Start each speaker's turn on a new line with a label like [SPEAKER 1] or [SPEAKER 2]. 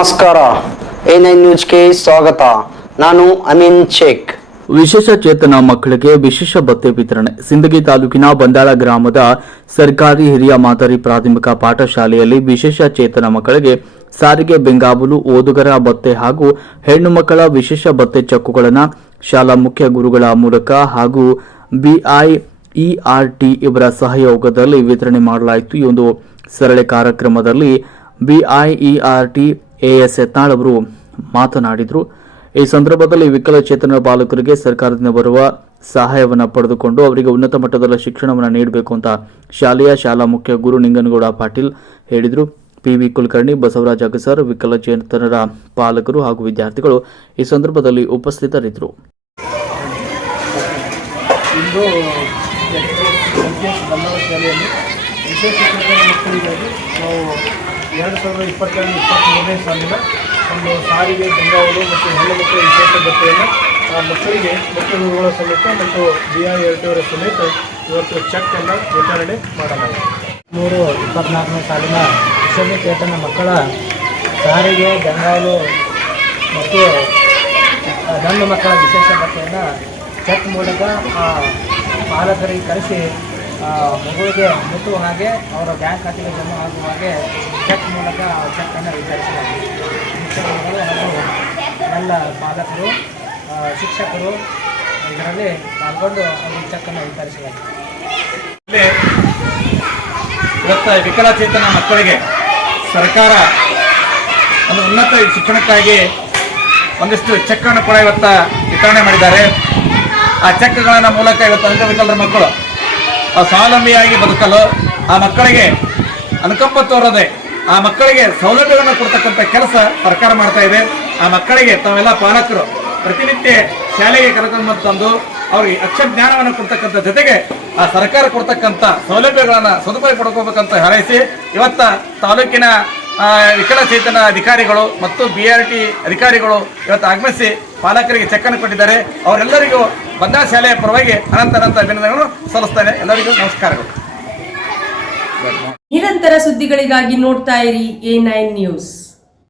[SPEAKER 1] ನಮಸ್ಕಾರ. A nine ನ್ಯೂಸ್ಗೆ ಸ್ವಾಗತ. ನಾನು ಅಮೀನ್ ಶೇಖ್.
[SPEAKER 2] ವಿಶೇಷ ಚೇತನ ಮಕ್ಕಳಿಗೆ ವಿಶೇಷ ಭತ್ತೆ ವಿತರಣೆ. ಸಿಂದಗಿ ತಾಲೂಕಿನ ಬಂದಾಳ ಗ್ರಾಮದ ಸರ್ಕಾರಿ ಹಿರಿಯ ಮಾದರಿ ಪ್ರಾಥಮಿಕ ಪಾಠಶಾಲೆಯಲ್ಲಿ ವಿಶೇಷ ಚೇತನ ಮಕ್ಕಳಿಗೆ ಸಾರಿಗೆ ಬೆಂಗಾವಲು ಓದುಗರ ಭತ್ತೆ ಹಾಗೂ ಹೆಣ್ಣು ಮಕ್ಕಳ ವಿಶೇಷ ಭತ್ತೆ ಚೆಕ್ಕುಗಳನ್ನು ಶಾಲಾ ಮುಖ್ಯ ಗುರುಗಳ ಮೂಲಕ ಹಾಗೂ ಬಿಐಇಆರ್ಟಿ ಇವರ ಸಹಯೋಗದಲ್ಲಿ ವಿತರಣೆ ಮಾಡಲಾಯಿತು ಈ ಒಂದು ಸರಳ ಕಾರ್ಯಕ್ರಮದಲ್ಲಿ ಬಿಐಇಆರ್ಟಿ ಎಎಸ್ ಯತ್ನಾಳ್ ಅವರು ಮಾತನಾಡಿದರು ಈ ಸಂದರ್ಭದಲ್ಲಿ ವಿಕಲಚೇತನ ಬಾಲಕರಿಗೆ ಸರ್ಕಾರದಿಂದ ಬರುವ ಸಹಾಯವನ್ನು ಪಡೆದುಕೊಂಡು ಅವರಿಗೆ ಉನ್ನತ ಮಟ್ಟದ ಶಿಕ್ಷಣವನ್ನು ನೀಡಬೇಕು ಅಂತ ಶಾಲೆಯ ಶಾಲಾ ಮುಖ್ಯ ಗುರು ನಿಂಗನಗೌಡ ಪಾಟೀಲ್ ಹೇಳಿದರು ಪಿ ವಿ ಕುಲಕರ್ಣಿ ಬಸವರಾಜ್ ಅಗಸರ್ ವಿಕಲಚೇತನರ ಪಾಲಕರು ಹಾಗೂ ವಿದ್ಯಾರ್ಥಿಗಳು ಈ ಸಂದರ್ಭದಲ್ಲಿ ಉಪಸ್ಥಿತರಿದ್ದರು
[SPEAKER 3] ವಿಶೇಷ ಮಕ್ಕಳಿಗಾಗಿ ನಾವು ಎರಡು ಸಾವಿರದ ಇಪ್ಪತ್ತೆರಡು ಇಪ್ಪತ್ತ್ಮೂರನೇ ಸಾಲಿನ ಒಂದು ಸಾರಿಗೆ ಬೆಂಗಳೂರು ಮತ್ತು ಹೆಣ್ಣು ಮಕ್ಕಳ ವಿಶೇಷ ಆ, ಮಕ್ಕಳಿಗೆ ಮುಖ್ಯ ಗುರುಗಳ ಸಮೇತ ಮತ್ತು ಬಿ ಆರ್ ಅವರ ಸಮೇತ ಇವತ್ತು ಚೆಕ್ಕನ್ನು ವಿತರಣೆ ಮಾಡಲಾಗಿದೆ.
[SPEAKER 4] ಮೂರು ಇಪ್ಪತ್ನಾಲ್ಕನೇ ಸಾಲಿನ ವಿಶೇಷ ಚೇತನ ಮಕ್ಕಳ ಸಾರಿಗೆ ಬೆಂಗಳೂರು ಮತ್ತು ಗಂಡು ಮಕ್ಕಳ ವಿಶೇಷ ಬಟ್ಟೆಯನ್ನು ಚೆಕ್ ಮೂಲಕ ಆ ಪಾಲಕರಿಗೆ ಕಳಿಸಿ ಮಗುವಿಗೆ ಮುಟ್ಟುವ ಹಾಗೆ ಅವರ ಬ್ಯಾಂಕ್ ಖಾತೆಗೆ ಜಮಾ ಆಗುವ ಹಾಗೆ ಚೆಕ್ ಮೂಲಕ ಚೆಕ್ಕನ್ನು ವಿತರಿಸಲಾಗಿದೆ. ಹಾಗೂ ಎಲ್ಲ ಪಾಲಕರು ಶಿಕ್ಷಕರು, ಇದರಲ್ಲಿ ಪಾಲ್ಗೊಂಡು ಅವರು ಚೆಕ್ಕನ್ನು ವಿತರಿಸಲಾಗಿದೆ.
[SPEAKER 5] ಇವತ್ತು ವಿಕಲಚೇತನ ಮಕ್ಕಳಿಗೆ ಸರ್ಕಾರ ಒಂದು ಉನ್ನತ ಶಿಕ್ಷಣಕ್ಕಾಗಿ ಒಂದಿಷ್ಟು ಚೆಕ್ಗಳನ್ನು ಕೂಡ ಇವತ್ತು ವಿತರಣೆ ಮಾಡಿದ್ದಾರೆ. ಆ ಚೆಕ್ಗಳ ಮೂಲಕ ಇವತ್ತು ಅಂಗವಿಕಲರ ಮಕ್ಕಳು ಸ್ವಾವಲಂಬಿಯಾಗಿ ಬದುಕಲು ಆ ಮಕ್ಕಳಿಗೆ ಅನುಕಂಪ ತೋರದೆ ಆ ಮಕ್ಕಳಿಗೆ ಸೌಲಭ್ಯಗಳನ್ನು ಕೊಡ್ತಕ್ಕಂಥ ಕೆಲಸ ಸರ್ಕಾರ ಮಾಡ್ತಾ ಇದೆ. ಆ ಮಕ್ಕಳಿಗೆ ತಾವೆಲ್ಲ ಪಾಲಕರು. ಪ್ರತಿನಿತ್ಯ ಶಾಲೆಗೆ ಕರೆಕೊಂಡು ತಂದು ಅವ್ರಿಗೆ ಅಕ್ಷರ ಜ್ಞಾನವನ್ನು ಕೊಡ್ತಕ್ಕಂಥ ಜೊತೆಗೆ ಆ ಸರ್ಕಾರ ಕೊಡ್ತಕ್ಕಂಥ ಸೌಲಭ್ಯಗಳನ್ನು ಸದುಪಯೋಗ ಪಡ್ಕೋಬೇಕಂತ ಹಾರೈಸಿ ಇವತ್ತ ತಾಲೂಕಿನ ಆ, ವಿಕಲಚೇತನ ಅಧಿಕಾರಿಗಳು ಮತ್ತು ಬಿ ಆರ್ ಟಿ ಅಧಿಕಾರಿಗಳು ಇವತ್ತು ಆಗಮಿಸಿ ಪಾಲಕರಿಗೆ ಚೆಕ್ಕನ್ನು ಕೊಟ್ಟಿದ್ದಾರೆ. ಅವರೆಲ್ಲರಿಗೂ ಬಂದಾ ಶಾಲೆಯ ಪರವಾಗಿ ಅನಂತ ಅನಂತ ಅಭಿನಂದನೆಗಳು ಸಲ್ಲಿಸ್ತಾನೆ. ಎಲ್ಲರಿಗೂ ನಮಸ್ಕಾರಗಳು.
[SPEAKER 6] ನಿರಂತರ ಸುದ್ದಿಗಳಿಗಾಗಿ ನೋಡ್ತಾ ಇರಿ ಎ ನ್ಯೂಸ್